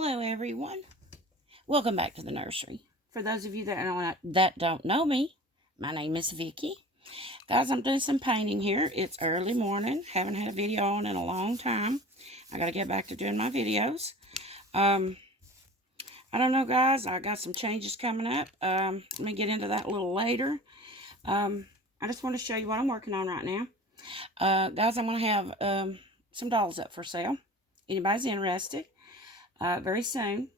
Hello everyone. Welcome back to the nursery. For those of you that don't know me, my name is Vicky. Guys, I'm doing some painting here. It's early morning. Haven't had a video on in a long time. I got to get back to doing my videos. I don't know, guys. I got some changes coming up. Let me get into that a little later. I just want to show you what I'm working on right now. Guys, I'm going to have some dolls up for sale. Anybody's interested? Very soon.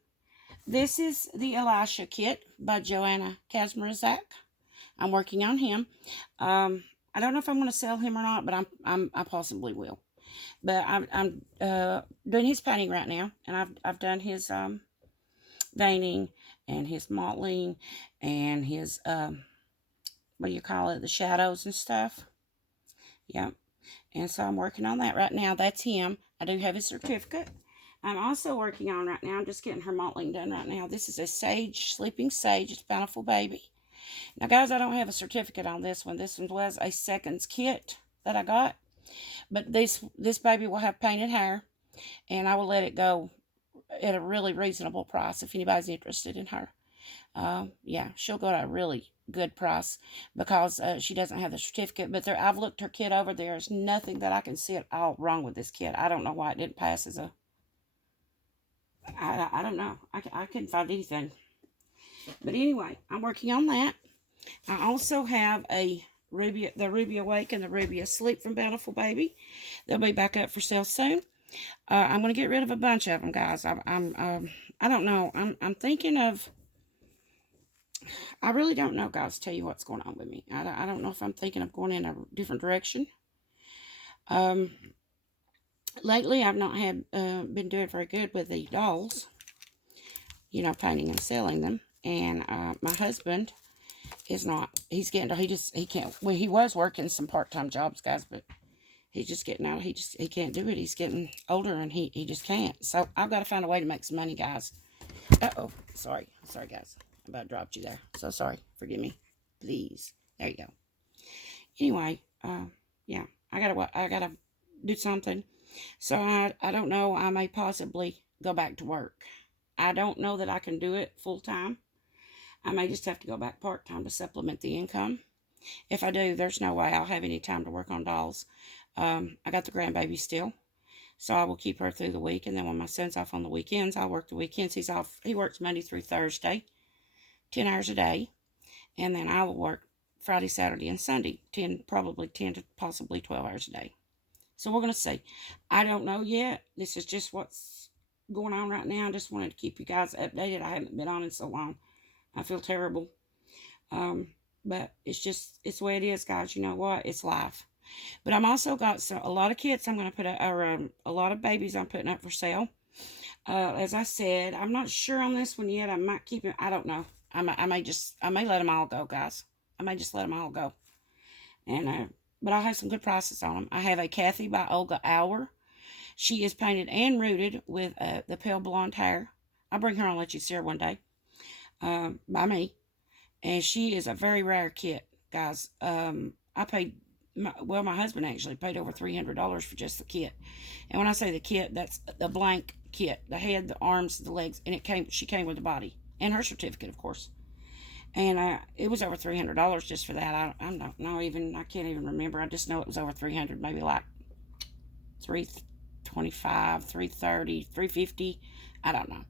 This is the Elisha kit by Joanna Casmarizak. I'm working on him. I don't know if I'm going to sell him or not, but I possibly will. But I'm doing his painting right now, and I've done his veining and his mottling and his what do you call it? The shadows and stuff. Yep. And so I'm working on that right now. That's him. I do have his certificate. I'm also working on right now, I'm just getting her mottling done right now. This is a sage, sleeping sage. It's Bountiful baby. Now, guys, I don't have a certificate on this one. This one was a seconds kit that I got. But this baby will have painted hair, and I will let it go at a really reasonable price if anybody's interested in her. Yeah, she'll go at a really good price because she doesn't have the certificate. But I've looked her kit over. There's nothing that I can see at all wrong with this kit. I don't know why it didn't pass as a... I don't know. I couldn't find anything. But anyway, I'm working on that. I also have the Ruby Awake and the Ruby Asleep from Bountiful Baby. They'll be back up for sale soon. I'm going to get rid of a bunch of them, guys. I don't know. I'm thinking of... I really don't know, guys, to tell you what's going on with me. I don't know if I'm thinking of going in a different direction. Lately, I've not been doing very good with the dolls, you know, painting and selling them. And my husband is not. He can't. Well, he was working some part-time jobs, guys, but he's just getting out. He can't do it. He's getting older, and he just can't. So I've got to find a way to make some money, guys. Uh-oh. Sorry, guys. I about dropped you there. So sorry. Forgive me, please. There you go. Anyway, yeah, I gotta do something. So I don't know. I may possibly go back to work. I don't know that I can do it full time. I may just have to go back part time to supplement the income. If I do, there's no way I'll have any time to work on dolls. I got the grandbaby still, so I will keep her through the week. And then when my son's off on the weekends, I'll work the weekends. He's off. He works Monday through Thursday, 10 hours a day, and then I will work Friday, Saturday, and Sunday, probably 10 to possibly 12 hours a day. So we're going to see. I don't know yet. This is just what's going on right now. I just wanted to keep you guys updated. I haven't been on in so long. I feel terrible. But it's the way it is, guys. You know what? It's life. But I'm also got a lot of kits I'm going to put up, or a lot of babies I'm putting up for sale. As I said, I'm not sure on this one yet. I might keep it. I don't know. I may let them all go, guys. I may just let them all go. And, but I'll have some good prices on them. I have a Kathy by Olga Hour. She is painted and rooted with the pale blonde hair. I'll bring her on and let you see her one day. By me. And she is a very rare kit, guys. I paid, my husband actually paid over $300 for just the kit. And when I say the kit, that's the blank kit. The head, the arms, the legs. And she came with the body. And her certificate, of course. And it was over $300 just for that. I don't know even. I can't even remember. I just know it was over $300, maybe like $325, $330, $350. I don't know.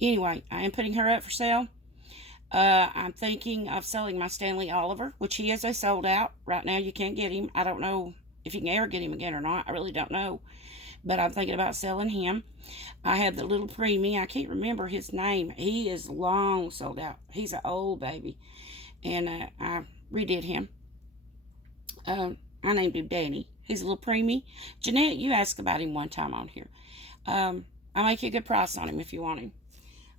Anyway, I am putting her up for sale. I'm thinking of selling my Stanley Oliver, which he is a sold out. Right now, you can't get him. I don't know if you can ever get him again or not. I really don't know. But I'm thinking about selling him. I have the little preemie. I can't remember his name. He is long sold out. He's an old baby. And I redid him. I named him Danny. He's a little preemie. Jeanette, you asked about him one time on here. I'll make you a good price on him if you want him.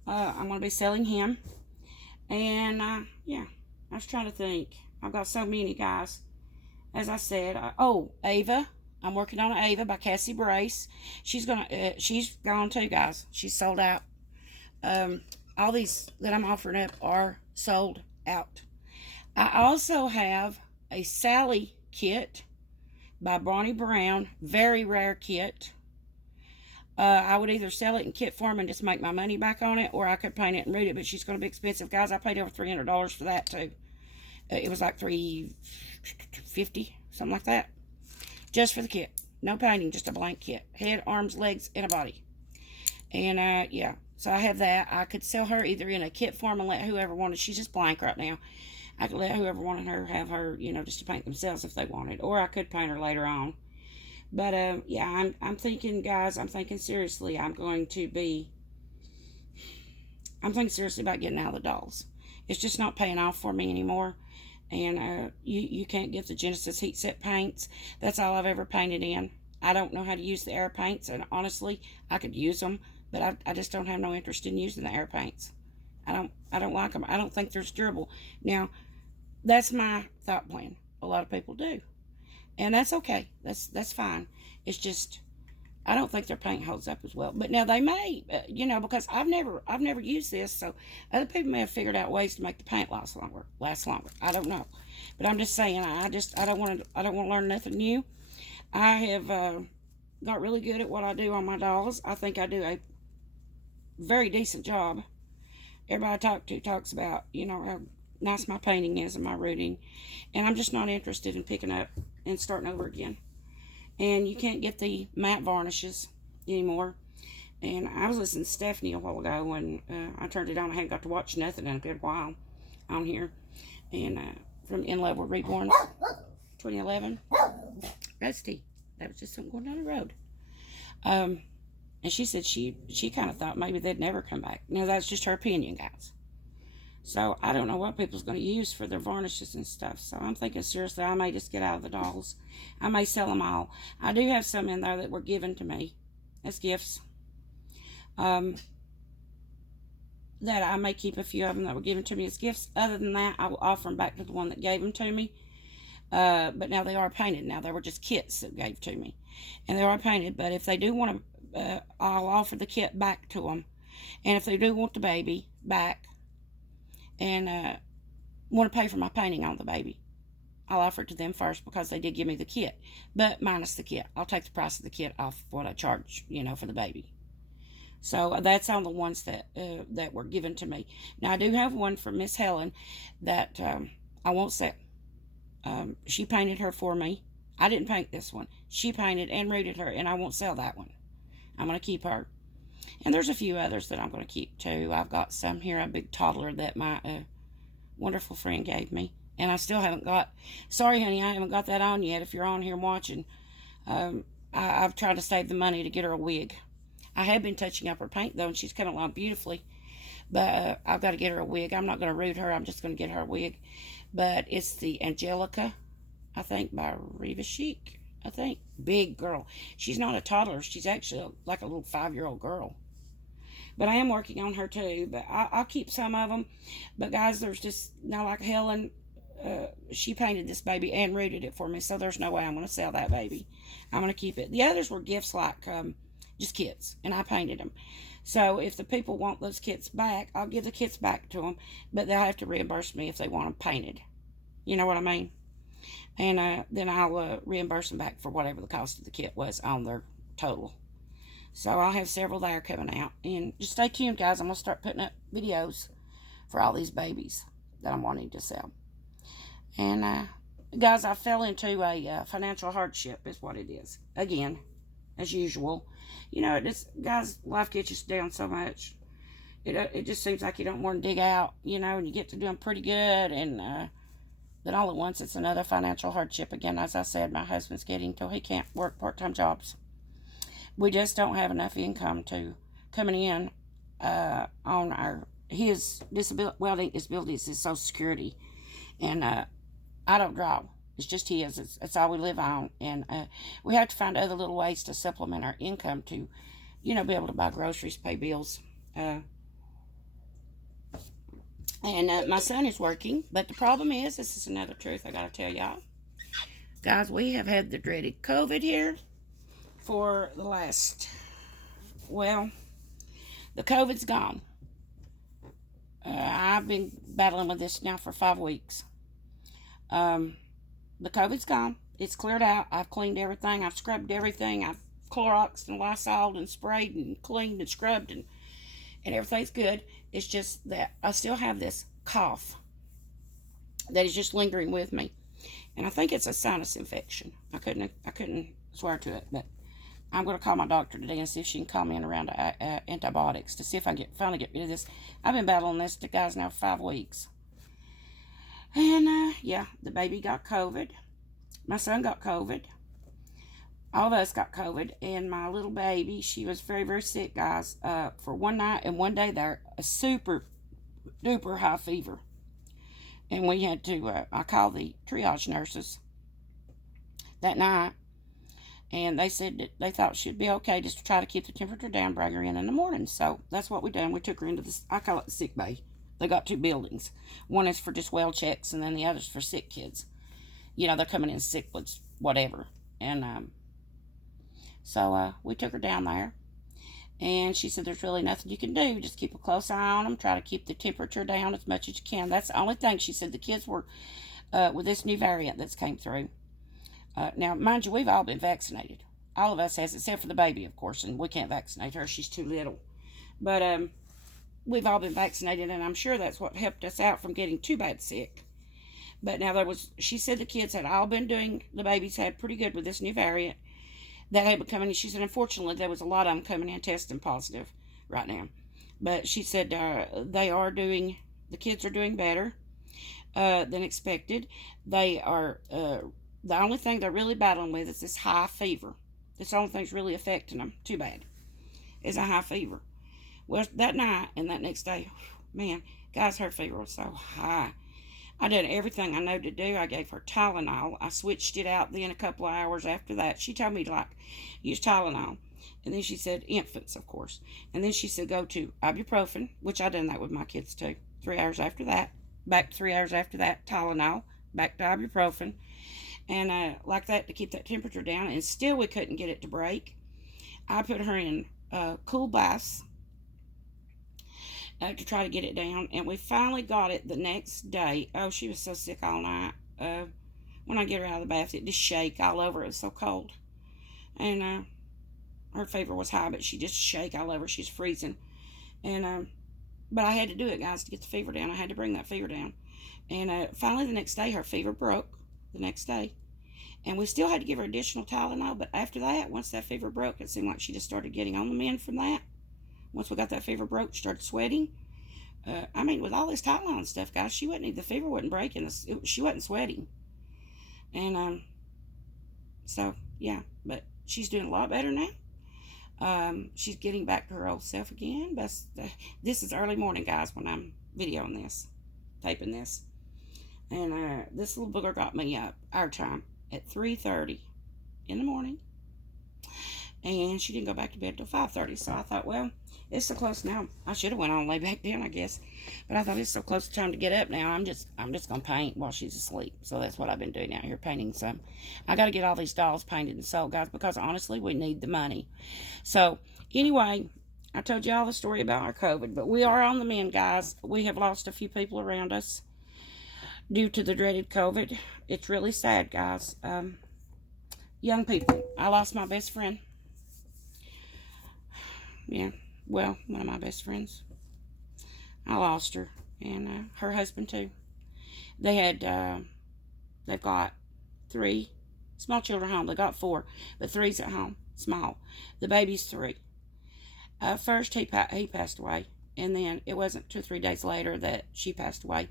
I'm going to be selling him. And, yeah, I was trying to think. I've got so many, guys. As I said, Ava. I'm working on Ava by Cassie Brace. She's gone too, guys. She's sold out. All these that I'm offering up are sold out. I also have a Sally kit by Bonnie Brown. Very rare kit. I would either sell it in kit form and just make my money back on it, or I could paint it and root it, but she's going to be expensive. Guys, I paid over $300 for that too. It was like $350, something like that. Just for the kit. No painting, just a blank kit. Head, arms, legs, and a body. And yeah, so I have that. I could sell her either in a kit form and let whoever wanted. She's just blank right now. I could let whoever wanted her have her, just to paint themselves if they wanted. Or I could paint her later on. But yeah, I'm thinking, guys, I'm thinking seriously. I'm thinking seriously about getting out of the dolls. It's just not paying off for me anymore. And you can't get the Genesis heat set paints. That's all I've ever painted in. I don't know how to use the air paints, and honestly, I could use them, but I just don't have no interest in using the air paints. I don't like them. I don't think they're durable. Now, that's my thought plan. A lot of people do, and that's okay. That's fine. It's just I don't think their paint holds up as well. But now they may, because I've never used this, so other people may have figured out ways to make the paint last longer. I don't know, but I'm just saying. I don't want to learn nothing new. I have got really good at what I do on my dolls. I think I do a very decent job. Everybody I talk to talks about, how nice my painting is and my rooting, and I'm just not interested in picking up and starting over again. And you can't get the matte varnishes anymore. And I was listening to Stephanie a while ago when I turned it on. I hadn't got to watch nothing in a good while on here. And from In Love with Reborn 2011. Rusty. That was just something going down the road. And she said she kind of thought maybe they'd never come back. Now, that's just her opinion, guys. So I don't know what people's going to use for their varnishes and stuff. So I'm thinking seriously, I may just get out of the dolls. I may sell them all. I do have some in there that were given to me as gifts. That I may keep a few of them that were given to me as gifts. Other than that, I will offer them back to the one that gave them to me. But now they are painted. Now they were just kits that gave to me, and they are painted. But if they do want to, I'll offer the kit back to them. And if they do want the baby back, and want to pay for my painting on the baby, I'll offer it to them first because they did give me the kit, but minus the kit. I'll take the price of the kit off what I charge, for the baby. So that's on the ones that were given to me. Now I do have one from Miss Helen that I won't sell. She painted her for me. I didn't paint this one. She painted and rooted her, and I won't sell that one. I'm going to keep her. And there's a few others that I'm going to keep too. I've got some here, a big toddler that my wonderful friend gave me. And I still haven't got, sorry honey, I haven't got that on yet if you're on here watching. I've tried to save the money to get her a wig. I have been touching up her paint though, and she's coming along beautifully. But I've got to get her a wig. I'm not going to root her, I'm just going to get her a wig. But it's the Angelica, I think, by Reva Chic. I think. Big girl. She's not a toddler. She's actually like a little 5-year-old girl. But I am working on her too. But I'll keep some of them. But guys, there's just, like Helen, she painted this baby and rooted it for me. So there's no way I'm going to sell that baby. I'm going to keep it. The others were gifts like just kits. And I painted them. So if the people want those kits back, I'll give the kits back to them. But they'll have to reimburse me if they want them painted. You know what I mean? And then I'll reimburse them back for whatever the cost of the kit was on their total. So I'll have several there coming out. And just stay tuned, guys. I'm going to start putting up videos for all these babies that I'm wanting to sell. And, guys, I fell into a financial hardship is what it is. Again, as usual. Guys, life gets you down so much. It just seems like you don't want to dig out, and you get to doing pretty good. And, then all at once, it's another financial hardship again. As I said, my husband's getting till he can't work part-time jobs. We just don't have enough income coming in on his disability. Well, the disability is his Social Security, and I don't draw. It's just his. It's all we live on, and we have to find other little ways to supplement our income to, be able to buy groceries, pay bills. And my son is working, but the problem is, this is another truth I got to tell y'all. Guys, we have had the dreaded COVID here for the last, the COVID's gone. I've been battling with this now for 5 weeks. The COVID's gone. It's cleared out. I've cleaned everything. I've scrubbed everything. I've Clorox and Lysol and sprayed and cleaned and scrubbed and everything's good. It's just that I still have this cough that is just lingering with me. And I think it's a sinus infection. I couldn't swear to it, but I'm going to call my doctor today and see if she can call me in around antibiotics to see if I can finally get rid of this. I've been battling this, guys, now for 5 weeks. And, yeah, the baby got COVID. My son got COVID. All of us got COVID. And my little baby, she was very, very sick, guys, for one night and one day there, a super duper high fever. And we had to, I called the triage nurses that night. And they said that they thought she'd be okay just to try to keep the temperature down, bring her in the morning. So that's what we done. We took her into this, I call it the sick bay. They got 2 buildings. One is for just well checks, and then the other's for sick kids. You know, they're coming in sick with whatever. And so we took her down there. And she said there's really nothing you can do. Just keep a close eye on them. Try to keep the temperature down as much as you can. That's the only thing. She said the kids were with this new variant that's came through. Now, mind you, we've all been vaccinated. All of us has, except for the baby, of course, and we can't vaccinate her. She's too little. But we've all been vaccinated, and I'm sure that's what helped us out from getting too bad sick. But now she said the kids had all been doing, the babies had pretty good with this new variant that had been coming in. She said, unfortunately, there was a lot of them coming in testing positive right now. But she said the kids are doing better than expected. They are, the only thing they're really battling with is this high fever. That's the only thing that's really affecting them, too bad, is a high fever. Well, that night and that next day, man, guys, her fever was so high. I did everything I know to do. I gave her Tylenol. I switched it out then a couple of hours after that. She told me to use Tylenol. And then she said, infants, of course. And then she said, go to ibuprofen, which I done that with my kids too. 3 hours after that, back 3 hours after that, Tylenol, back to ibuprofen. And like that to keep that temperature down. And still we couldn't get it to break. I put her in cool baths to try to get it down. And we finally got it the next day. Oh, she was so sick all night. When I get her out of the bath, it just shake all over. It was so cold. And her fever was high, but she just shake all over. She's freezing. And but I had to do it, guys, to get the fever down. I had to bring that fever down. And finally the next day, her fever broke the next day. And we still had to give her additional Tylenol. But after that, once that fever broke, it seemed like she just started getting on the mend from that. Once we got that fever broke, she started sweating. I mean, with all this Tylenol and stuff, guys, the fever wasn't breaking. She wasn't sweating. And so, yeah, but she's doing a lot better now. She's getting back to her old self again. But this is early morning, guys, when I'm videoing this, taping this. And this little booger got me up, our time, at 3:30 in the morning. And she didn't go back to bed till 5:30. So I thought, well, it's so close now. I should have went on and lay back down, I guess. But I thought it's so close to time to get up now. I'm just going to paint while she's asleep. So that's what I've been doing out here, painting some. I got to get all these dolls painted and sold, guys, because honestly, we need the money. So anyway, I told you all the story about our COVID. But we are on the mend, guys. We have lost a few people around us due to the dreaded COVID. It's really sad, guys. Young people. I lost my best friend. Yeah, well, one of my best friends. I lost her, and her husband too. They've got 3 small children home. They got 4, but 3's at home, small. The baby's 3. First he passed away, and then it wasn't 2 or 3 days later that she passed away.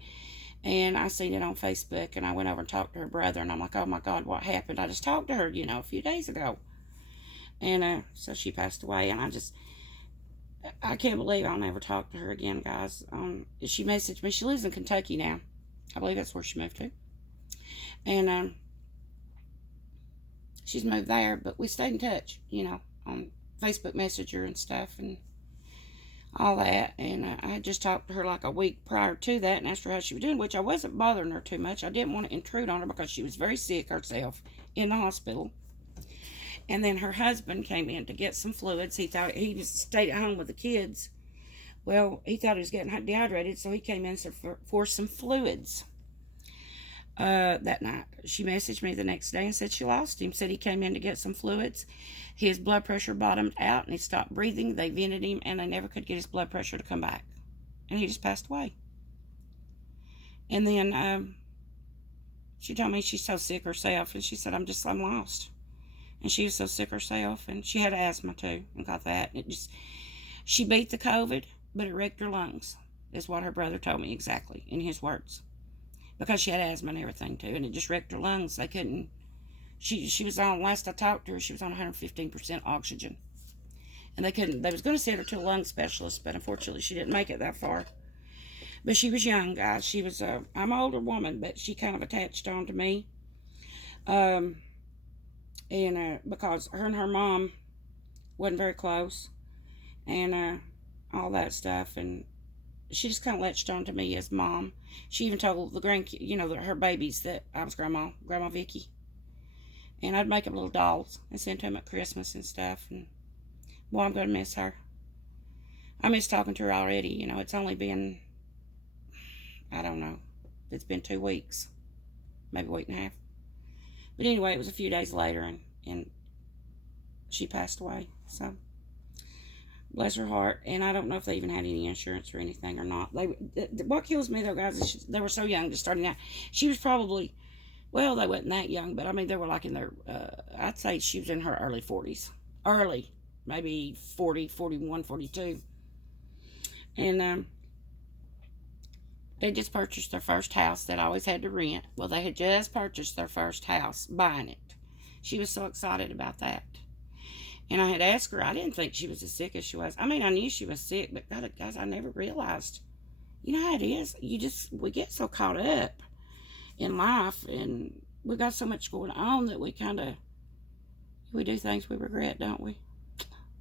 And I seen it on Facebook, and I went over and talked to her brother, and I'm like, oh my God, what happened? I just talked to her, a few days ago. And so she passed away, and I can't believe I'll never talk to her again, guys. She messaged me. She lives in Kentucky now. I believe that's where she moved to. And she's moved there, but we stayed in touch, on Facebook Messenger and stuff and all that. And I had just talked to her like a week prior to that and asked her how she was doing, which I wasn't bothering her too much. I didn't want to intrude on her because she was very sick herself in the hospital. And then her husband came in to get some fluids. He thought he just stayed at home with the kids. Well, he thought he was getting dehydrated, so he came in for some fluids. that night. She messaged me the next day and said she lost him. Said he came in to get some fluids. His blood pressure bottomed out and he stopped breathing. They vented him and they never could get his blood pressure to come back. And he just passed away. And then she told me she's so sick herself. And she said, I'm lost. And she was so sick herself. And she had asthma too and got that. And she beat the COVID, but it wrecked her lungs, is what her brother told me exactly in his words. Because she had asthma and everything too, and it just wrecked her lungs. They couldn't. She was on, last I talked to her, she was on 115% oxygen, and they couldn't. They was going to send her to a lung specialist, but unfortunately she didn't make it that far. But she was young, guys. She was I'm an older woman, but she kind of attached on to me, and because her and her mom wasn't very close, and all that stuff, and she just kind of latched on to me as mom. She even told the grandkids, her babies, that I was Grandma Vicky. And I'd make them little dolls and send to them at Christmas and stuff. And, boy, I'm going to miss her. I miss talking to her already. It's only been, I don't know, it's been 2 weeks. Maybe a week and a half. But anyway, it was a few days later, and she passed away. So, bless her heart. And I don't know if they even had any insurance or anything or not. What kills me, though, guys, is they were so young, just starting out. She was probably, well, they wasn't that young, but I mean, they were like in their, I'd say she was in her early 40s. Early, maybe 40, 41, 42. And they just purchased their first house that always had to rent. Well, they had just purchased their first house, buying it. She was so excited about that. And I had asked her, I didn't think she was as sick as she was. I mean, I knew she was sick, but God, guys, I never realized. You know how it is? We get so caught up in life, and we got so much going on that we do things we regret, don't we?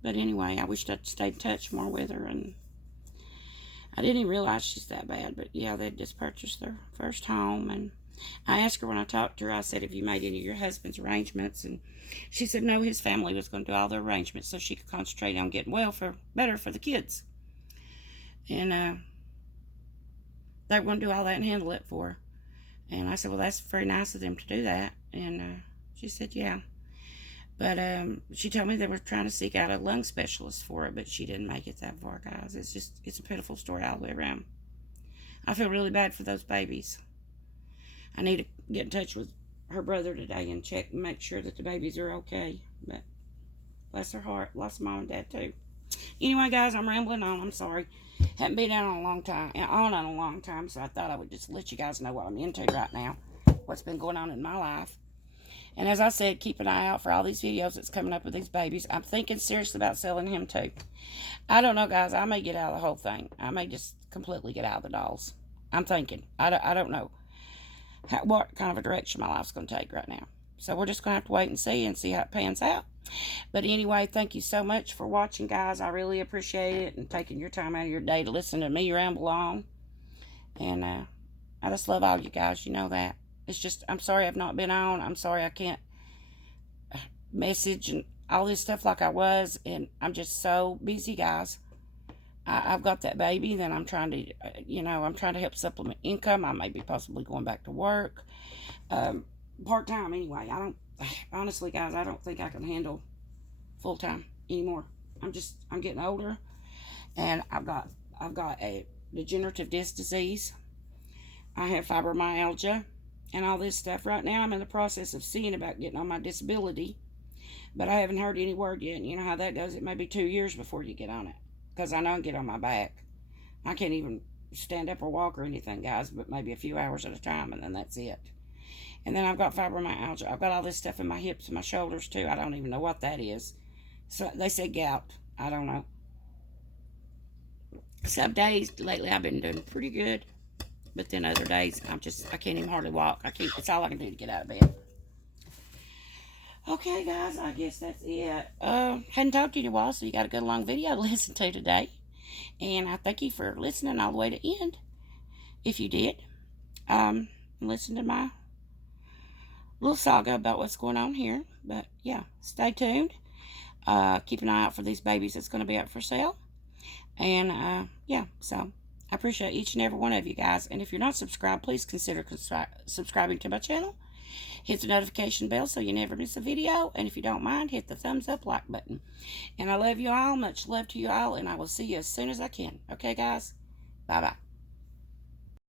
But anyway, I wished I'd stayed in touch more with her, and I didn't even realize she's that bad. But yeah, they'd just purchased their first home, and I asked her when I talked to her, I said, have you made any of your husband's arrangements? And she said, no, his family was going to do all the arrangements so she could concentrate on getting better for the kids. And they were going to do all that and handle it for her. And I said, well, that's very nice of them to do that. And she said, yeah. But she told me they were trying to seek out a lung specialist for it, but she didn't make it that far, guys. It's a pitiful story all the way around. I feel really bad for those babies. I need to get in touch with her brother today and check and make sure that the babies are okay. But bless her heart, lost mom and dad too. Anyway, guys, I'm rambling on. I'm sorry. Haven't been out on a long time, so I thought I would just let you guys know what I'm into right now, what's been going on in my life. And as I said, keep an eye out for all these videos that's coming up with these babies. I'm thinking seriously about selling him too. I don't know, guys. I may get out of the whole thing. I may just completely get out of the dolls. I'm thinking. I don't know what kind of a direction my life's going to take right now. So we're just going to have to wait and see how it pans out. But anyway, thank you so much for watching, guys. I really appreciate it and taking your time out of your day to listen to me ramble on. And I just love all you guys. You know that. It's just, I'm sorry I've not been on. I'm sorry I can't message and all this stuff like I was. And I'm just so busy, guys. I've got that baby, then I'm trying to, I'm trying to help supplement income. I may be possibly going back to work, part-time anyway. Honestly, guys, I don't think I can handle full-time anymore. I'm getting older, and I've got a degenerative disc disease. I have fibromyalgia and all this stuff. Right now, I'm in the process of seeing about getting on my disability, but I haven't heard any word yet. And you know how that goes. It may be 2 years before you get on it. Because I know I can get on my back. I can't even stand up or walk or anything, guys, but maybe a few hours at a time, and then that's it. And then I've got fibromyalgia. I've got all this stuff in my hips and my shoulders, too. I don't even know what that is. So they say gout. I don't know. Some days lately I've been doing pretty good. But then other days I can't even hardly walk. It's all I can do to get out of bed. Okay, guys, I guess that's it. Hadn't talked to you in a while, so you got a good long video to listen to today. And I thank you for listening all the way to end, if you did. Listen to my little saga about what's going on here. But, yeah, stay tuned. Keep an eye out for these babies that's going to be up for sale. And, yeah, so I appreciate each and every one of you guys. And if you're not subscribed, please consider subscribing to my channel. Hit the notification bell so you never miss a video. And if you don't mind, hit the thumbs up like button. And I love you all. Much love to you all. And I will see you as soon as I can. Okay, guys? Bye-bye.